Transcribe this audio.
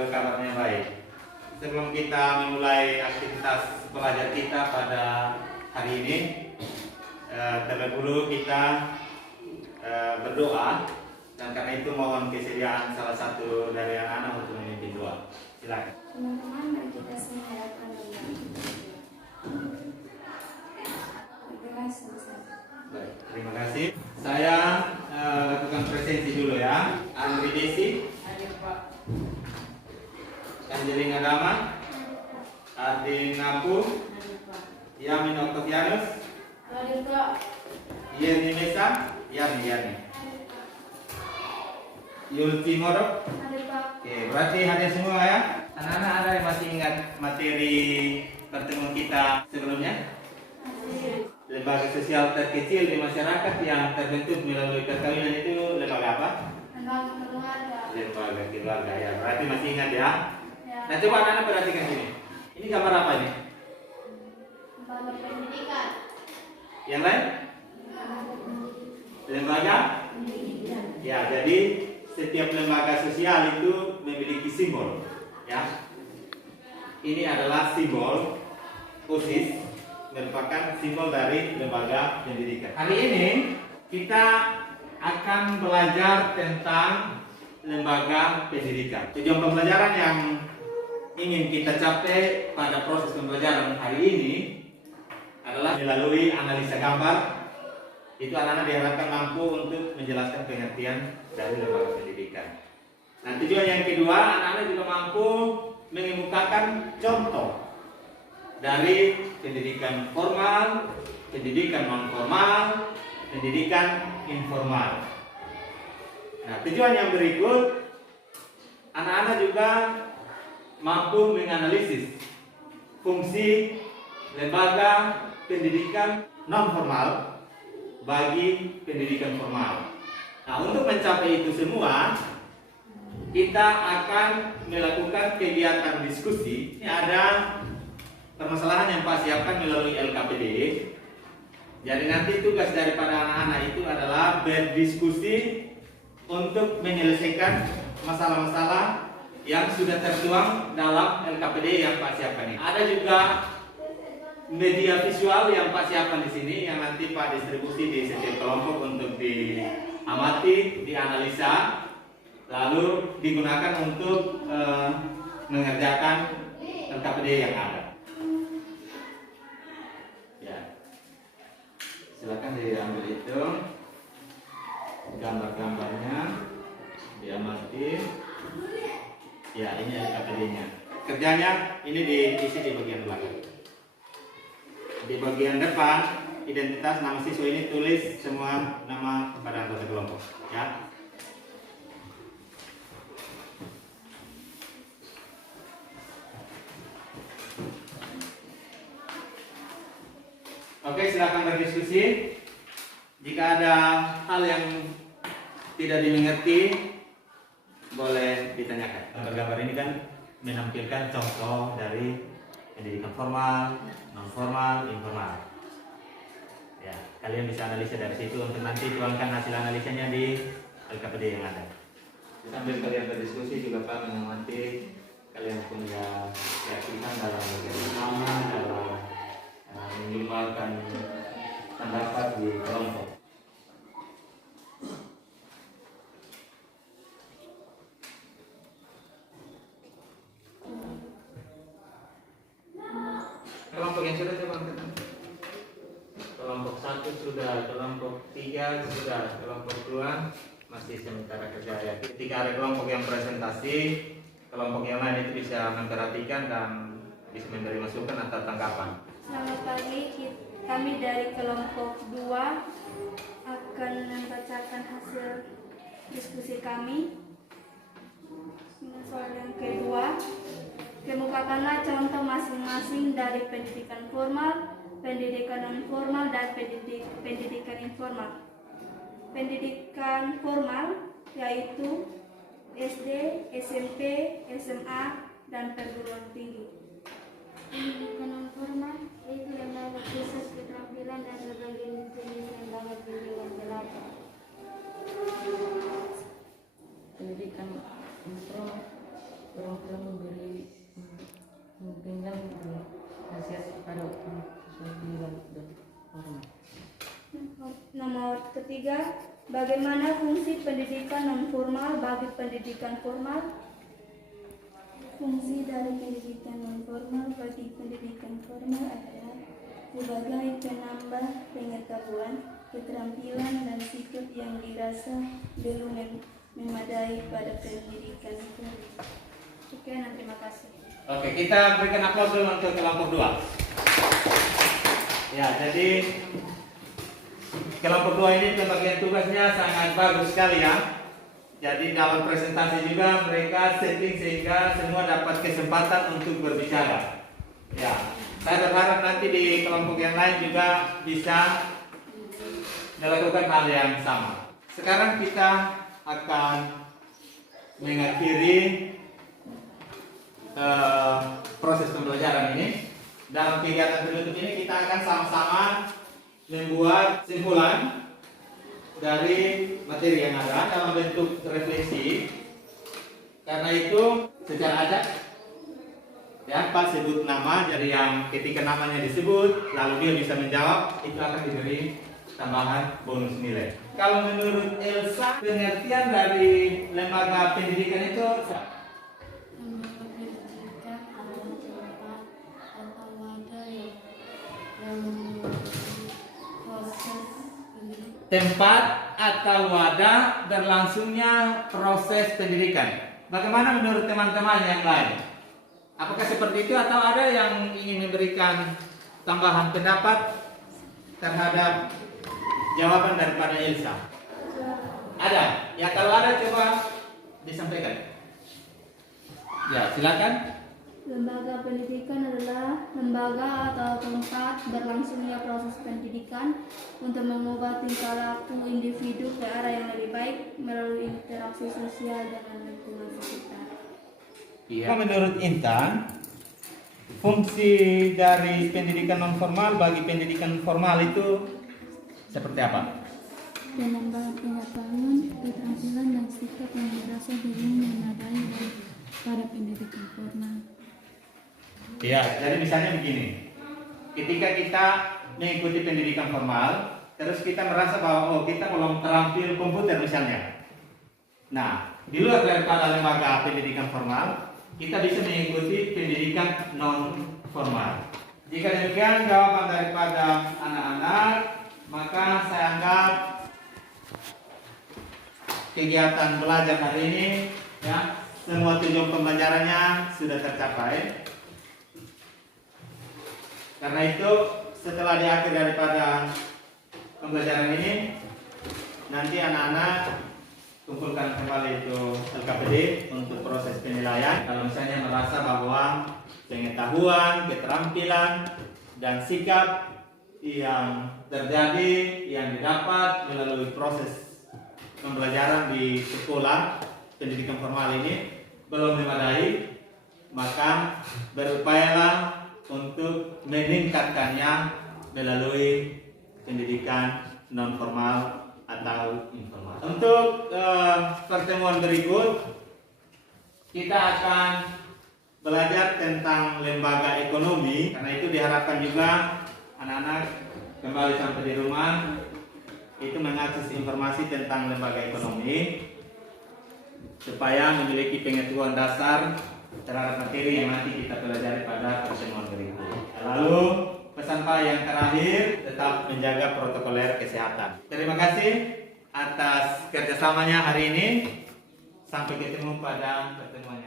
juga kabarnya baik. Sebelum kita memulai aktivitas pelajar kita pada hari ini, terlebih dahulu kita berdoa, dan karena itu mohon kesediaan salah satu dari anak-anak untuk memimpin doa. Silakan. Teman-teman, mari kita semuanya Baik, terima kasih. Saya lakukan presensi dulu ya. Andri Desi, Angelina Dama, Adi Napu, Yamin Octavianus, Yeni Mesa, Yani, Yulti Morok. Oke, berarti hadir semua ya. Anak-anak ada yang masih ingat materi pertemuan kita sebelumnya? Lembaga sosial terkecil di masyarakat yang terbentuk melalui perkawinan itu lembaga apa? Lembaga keluarga ya. Berarti masih ingat ya? Nah, coba anak-anak perhatikan sini. Ini gambar apa ini? Lembaga pendidikan. Yang lain? Lembaga? Ya, jadi setiap lembaga sosial itu memiliki simbol ya. Ini adalah simbol OSIS, merupakan simbol dari lembaga pendidikan. Hari ini kita akan belajar tentang lembaga pendidikan. Tujuan pembelajaran yang ingin kita capai pada proses pembelajaran hari ini adalah melalui analisa gambar. Itu anak-anak diharapkan mampu untuk menjelaskan pengertian dari lembaga pendidikan. Nah, tujuan yang kedua, anak-anak juga mampu mengemukakan contoh dari pendidikan formal, pendidikan non formal, pendidikan informal. Nah, tujuan yang berikut, anak-anak juga mampu menganalisis fungsi lembaga pendidikan non formal bagi pendidikan formal. Nah, untuk mencapai itu semua, kita akan melakukan kegiatan diskusi. Ini ada permasalahan yang Pak siapkan melalui LKPD. Jadi nanti tugas daripada anak-anak itu adalah berdiskusi untuk menyelesaikan masalah-masalah yang sudah tertuang dalam LKPD yang Pak siapkan ini. Ada juga media visual yang Pak siapkan di sini yang nanti Pak distribusi di setiap kelompok untuk diamati, dianalisa, lalu digunakan untuk mengerjakan LKPD yang ada. Silakan diambil itu gambar-gambarnya, diamati. Ya, ini LKPD-nya. Kerjanya ini diisi di bagian belakang. Di bagian depan, identitas nama siswa ini tulis semua nama pada anggota kelompok. Ya. Oke, silakan berdiskusi. Jika ada hal yang tidak dimengerti, boleh ditanyakan. Gambar ini kan menampilkan contoh dari pendidikan formal, non formal, informal. Ya, kalian bisa analisa dari situ untuk nanti tuangkan hasil analisanya di LKPD yang ada. Sambil kalian berdiskusi juga Pak mengamati kalian punya keyakinan dalam bagaimana dalam menyumbangkan pendapat di kelompok. Kelompok yang sudah coba angkat. Kelompok 1 sudah, kelompok 3 sudah, kelompok 2 masih sementara kerja ya. Ketika ada kelompok yang presentasi, kelompok yang lain itu bisa memperhatikan dan bisa memberi masukan atau tanggapan. Selamat pagi, kami dari kelompok 2 akan membacakan hasil diskusi kami. Soal yang kedua, kemukakanlah contoh masing-masing dari pendidikan formal, pendidikan non formal, dan pendidikan informal. Pendidikan formal yaitu SD, SMP, SMA, dan perguruan tinggi. Pendidikan non formal itu lembaga khusus keterampilan dan berbagai jenis lembaga pendidikan beragam. Pendidikan informal ketiga, bagaimana fungsi pendidikan non formal bagi pendidikan formal? Fungsi dari pendidikan non formal bagi pendidikan formal adalah sebagai penambah pengetahuan, keterampilan, dan sikap yang dirasa belum memadai pada pendidikan formal. Sekian, terima kasih. Oke, kita berikan aplaus dulu untuk kelompok 2. Ya, jadi kelompok 2 ini pembagian tugasnya sangat bagus sekali ya. Jadi dalam presentasi juga mereka setting sehingga semua dapat kesempatan untuk berbicara. Ya, saya berharap nanti di kelompok yang lain juga bisa melakukan hal yang sama. Sekarang kita akan mengakhiri proses pembelajaran ini. Dalam kegiatan penutup ini kita akan sama-sama membuat simpulan dari materi yang ada dalam bentuk refleksi. Karena itu secara acak ya, Pak sebut nama dari yang ketika namanya disebut lalu dia bisa menjawab, itu akan diberi tambahan bonus nilai. Kalau menurut Elsa, pengertian dari lembaga pendidikan itu Lembaga pendidikan adalah tempat atau wadah yang memiliki proses pendidikan. tempat atau wadah berlangsungnya proses pendidikan. Bagaimana menurut teman-teman yang lain? Apakah seperti itu atau ada yang ingin memberikan tambahan pendapat terhadap jawaban daripada Elsa? Ada? Ya, kalau ada coba disampaikan. Ya, silakan. Lembaga pendidikan adalah lembaga atau tempat berlangsungnya proses pendidikan untuk mengubah tingkah laku individu ke arah yang lebih baik melalui interaksi sosial dengan lingkungan sekitar. Iya. Menurut Intan, fungsi dari pendidikan non formal bagi pendidikan formal itu seperti apa? Penambah pengetahuan, keterampilan, dan sikap yang dirasa belum memadai pada pendidikan formal. Ya, jadi misalnya begini. Ketika kita mengikuti pendidikan formal, terus kita merasa bahwa oh kita belum terampil komputer misalnya. Nah, di luar daripada lembaga pendidikan formal, kita bisa mengikuti pendidikan non formal. Jika demikian jawaban daripada anak-anak, maka saya anggap kegiatan belajar hari ini ya, semua tujuan pembelajarannya sudah tercapai. Karena itu setelah di akhir daripada pembelajaran ini, nanti anak-anak kumpulkan kembali itu LKPD untuk proses penilaian. Kalau misalnya merasa bahwa pengetahuan, keterampilan, dan sikap yang terjadi, yang didapat melalui proses pembelajaran di sekolah pendidikan formal ini belum memadai, maka berupayalah untuk meningkatkannya melalui pendidikan non formal atau informal. Untuk pertemuan berikut kita akan belajar tentang lembaga ekonomi. Karena itu diharapkan juga anak-anak kembali sampai di rumah itu mengakses informasi tentang lembaga ekonomi supaya memiliki pengetahuan dasar terhadap materi yang nanti kita pelajari pada pertemuan berikut. Lalu pesan Pak yang terakhir, tetap menjaga protokoler kesehatan. Terima kasih atas kerjasamanya hari ini. Sampai ketemu pada pertemuan